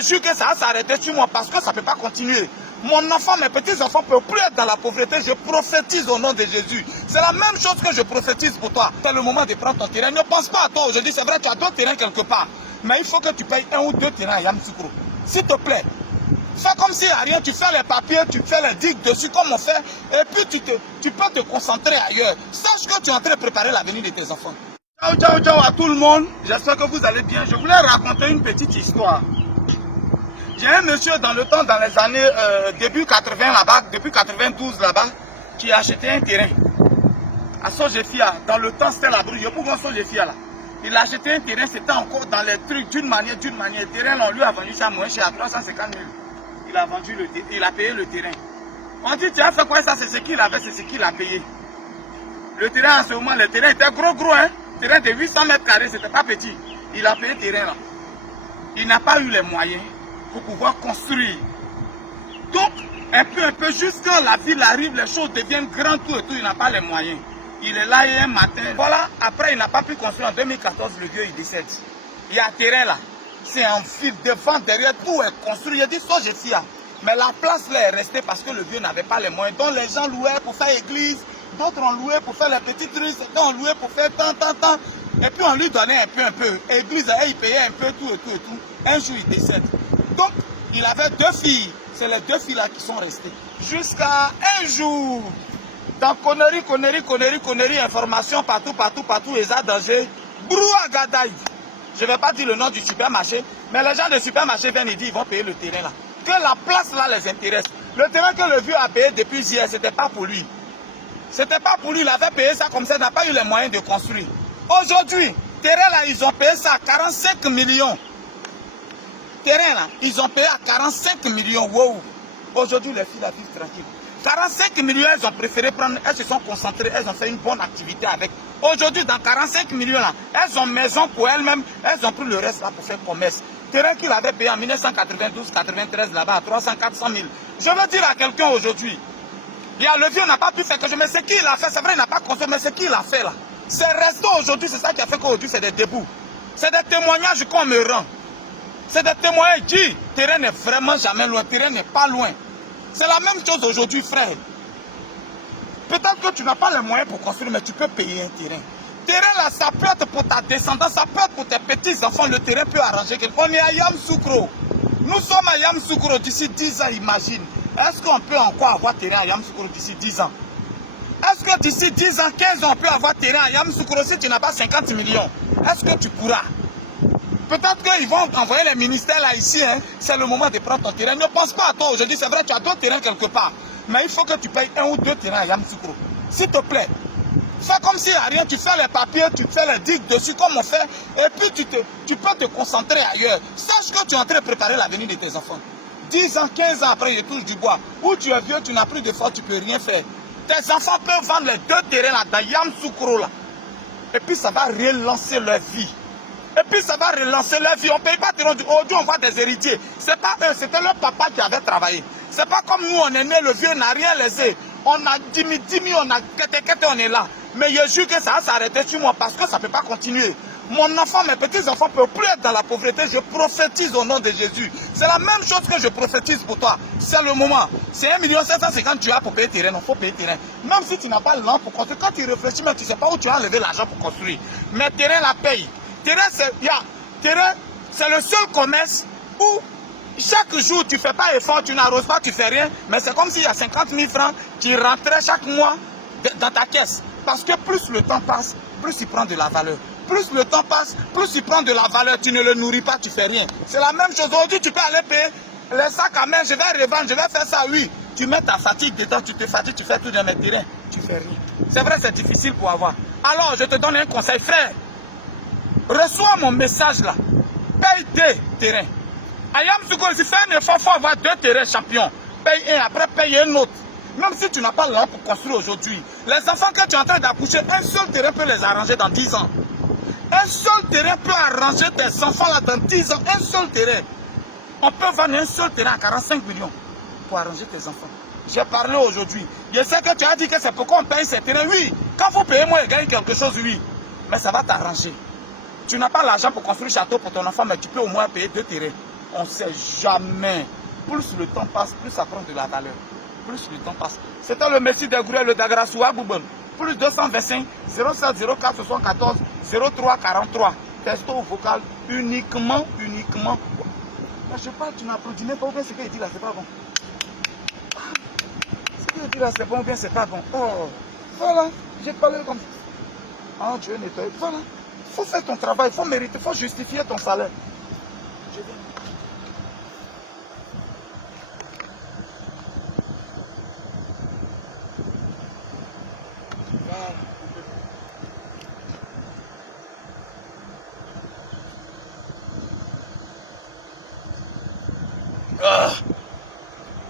je jure que ça va s'arrêter sur moi parce que ça ne peut pas continuer. Mon enfant, mes petits-enfants ne peuvent plus être dans la pauvreté. Je prophétise au nom de Jésus. C'est la même chose que je prophétise pour toi. C'est le moment de prendre ton terrain. Ne pense pas à toi aujourd'hui. C'est vrai, tu as d'autres terrains quelque part. Mais il faut que tu payes 1 ou 2 terrains à Yamoussoukro. S'il te plaît. Fais comme s'il n'y a rien. Tu fais les papiers, tu fais les digues dessus comme on fait. Et puis tu peux te concentrer ailleurs. Sache que tu es en train de préparer l'avenir de tes enfants. Ciao, ciao, ciao à tout le monde. J'espère que vous allez bien. Je voulais raconter une petite histoire. J'ai un monsieur dans le temps, dans les années début 80 là-bas, depuis 92 là-bas, qui a acheté un terrain à Sojefia. Dans le temps, c'était la brûle. Pour Sojefia là. Il a acheté un terrain, c'était encore dans les trucs d'une manière. Le terrain, on lui a vendu ça moins cher à 350 000. Il a payé le terrain. On dit, tu as fait quoi ça? C'est ce qu'il avait, c'est ce qu'il a payé. Le terrain en ce moment, le terrain était gros, hein. Le terrain de 800 mètres carrés, c'était pas petit. Il a payé le terrain là. Il n'a pas eu les moyens pour pouvoir construire. Donc, un peu, jusqu'à la ville arrive, les choses deviennent grandes, tout et tout, il n'a pas les moyens. Il est là et un matin, voilà, après il n'a pas pu construire en 2014, le vieux il décède. Il y a un terrain là, c'est un fil devant, derrière, tout est construit. Il a dit, ça j'ai fait. Mais la place là est restée parce que le vieux n'avait pas les moyens. Donc les gens louaient pour faire église, d'autres ont loué pour faire les petites rues, d'autres ont loué pour faire tant. Et puis on lui donnait un peu. Église, il payait un peu, tout et tout. Un jour il décède. Donc, il avait 2 filles. C'est les 2 filles-là qui sont restées. Jusqu'à un jour, dans connerie, information partout, et ça danger. Broua Gadaï. Je ne vais pas dire le nom du supermarché, mais les gens du supermarché viennent et disent ils vont payer le terrain là. Que la place là les intéresse. Le terrain que le vieux a payé depuis hier, ce n'était pas pour lui. C'était pas pour lui, il avait payé ça comme ça, il n'a pas eu les moyens de construire. Aujourd'hui, terrain là, ils ont payé ça à 45 millions. Terrain là, ils ont payé à 45 millions. Wow. Aujourd'hui, les filles la vivent tranquille. 45 millions, elles ont préféré prendre, elles se sont concentrées, elles ont fait une bonne activité avec. Aujourd'hui, dans 45 millions là, elles ont maison pour elles-mêmes, elles ont pris le reste là pour faire commerce. Terrain qu'il avait payé en 1992-93 là-bas à 300-400 000. Je veux dire à quelqu'un aujourd'hui, il y a le vieux n'a pas pu faire que je, mais c'est qui il a fait, c'est vrai, il n'a pas construit, mais c'est qui il a fait là. C'est resté aujourd'hui, c'est ça qui a fait qu'aujourd'hui c'est des débouts. C'est des témoignages qu'on me rend. C'est des témoignages qui, le terrain n'est vraiment jamais loin, le terrain n'est pas loin. C'est la même chose aujourd'hui, frère. Peut-être que tu n'as pas les moyens pour construire, mais tu peux payer un terrain. Terrain là, ça peut être pour ta descendance, ça peut être pour tes petits-enfants, le terrain peut arranger quelque chose. On est à Yamoussoukro. Nous sommes à Yamoussoukro d'ici 10 ans, imagine. Est-ce qu'on peut encore avoir terrain à Yamoussoukro d'ici 10 ans? Est-ce que d'ici 10 ans, 15 ans, on peut avoir terrain à Yamoussoukro si tu n'as pas 50 millions? Est-ce que tu pourras? Peut-être qu'ils vont envoyer les ministères là ici, hein. C'est le moment de prendre ton terrain. Ne pense pas à toi aujourd'hui, c'est vrai, tu as d'autres terrains quelque part. Mais il faut que tu payes 1 ou 2 terrains à Yamoussoukro. S'il te plaît. Fais comme s'il n'y a rien, tu fais les papiers, tu fais les digues dessus comme on fait. Et puis tu peux te concentrer ailleurs. Sache que tu es en train de préparer l'avenir de tes enfants. 10 ans, 15 ans après, ils touchent du bois. Ou tu es vieux, tu n'as plus de force, tu ne peux rien faire. Tes enfants peuvent vendre les 2 terrains là, dans Yamoussoukro là. Et puis ça va relancer leur vie. Et puis ça va relancer leur vie. On ne paye pas terrain. Aujourd'hui, on voit des héritiers. C'est pas eux, c'était leur papa qui avait travaillé. C'est pas comme nous, on est né, le vieux n'a rien laissé. On a 10 000, on a kete, on est là. Mais je jure que ça va s'arrêter sur moi parce que ça ne peut pas continuer. Mon enfant, mes petits-enfants ne peuvent plus être dans la pauvreté. Je prophétise au nom de Jésus. C'est la même chose que je prophétise pour toi. C'est le moment. C'est 1 750 000 tu as pour payer terrain. Il faut payer terrain. Même si tu n'as pas l'argent pour construire. Quand tu réfléchis, mais tu ne sais pas où tu as enlevé l'argent pour construire. Mais terrain la paye. Terrain, c'est le seul commerce où chaque jour tu ne fais pas effort, tu n'arroses pas, tu ne fais rien. Mais c'est comme s'il y a 50 000 francs qui rentraient chaque mois dans ta caisse. Parce que plus le temps passe, plus il prend de la valeur. Plus le temps passe, plus il prend de la valeur. Tu ne le nourris pas, tu ne fais rien. C'est la même chose. Aujourd'hui, tu peux aller payer les sacs à main. Je vais revendre, je vais faire ça, oui. Tu mets ta fatigue dedans, tu te fatigues, tu fais tout dans mes terrains. Tu ne fais rien. C'est vrai, c'est difficile pour avoir. Alors, je te donne un conseil, frère. Reçois mon message là. Paye 2 terrains. À Yamoussoukro, si fais un effort, il faut avoir 2 terrains champions. Paye un, après paye un autre. Même si tu n'as pas l'argent pour construire aujourd'hui, les enfants que tu es en train d'accoucher, un seul terrain peut les arranger dans 10 ans. Un seul terrain peut arranger tes enfants là dans 10 ans. Un seul terrain. On peut vendre un seul terrain à 45 millions pour arranger tes enfants. J'ai parlé aujourd'hui. Je sais que tu as dit que c'est pourquoi on paye ces terrains. Oui, quand vous payez moins et gagnez quelque chose, oui. Mais ça va t'arranger. Tu n'as pas l'argent pour construire un château pour ton enfant, mais tu peux au moins payer 2 terrains. On ne sait jamais. Plus le temps passe, plus ça prend de la valeur. Plus le temps passe. C'était le Messie des Gourets, le Dagrassoua Boubon. Plus 225 07 04 74 03 43. Texto vocal uniquement. Là, je parle, tu n'applaudis même pas, ou bien ce qu'il dit là, c'est pas bon. Ce qu'il dit là, c'est bon, ou bien c'est pas bon. Oh, voilà, j'ai parlé comme ça. Ah, Dieu nettoie. Voilà. Il faut faire ton travail, il faut mériter, il faut justifier ton salaire. Je viens.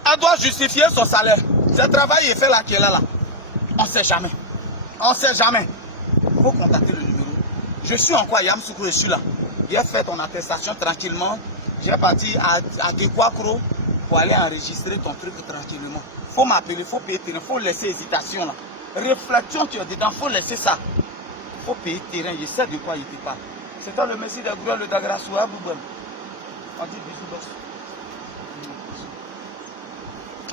Elle doit justifier son salaire. Ce travail est fait là, qui est là. On ne sait jamais. On ne sait jamais. Il faut contacter le numéro. Je suis en quoi, Yamsoukou, je suis là. J'ai fait ton attestation tranquillement. J'ai parti à Dekwakro pour aller enregistrer ton truc tranquillement. Il faut m'appeler, il faut payer, il faut laisser hésitation là. Réflexion, tu es dedans, il faut laisser ça. Il faut payer terrain, je sais de quoi il te parle. C'est toi le Messie des Gourets, le Dagrassoua Boubon. On dit bisous, boss.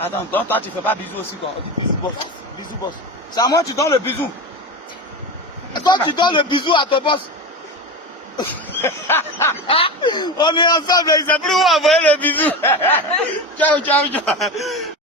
Attends, donc toi tu fais pas bisous aussi quoi. On dit bisous boss. Bisous boss. C'est à moi tu donnes le bisou. Toi tu donnes le bisou à ton boss. On est ensemble, il s'est pris où envoyer le bisou. Ciao, ciao, ciao.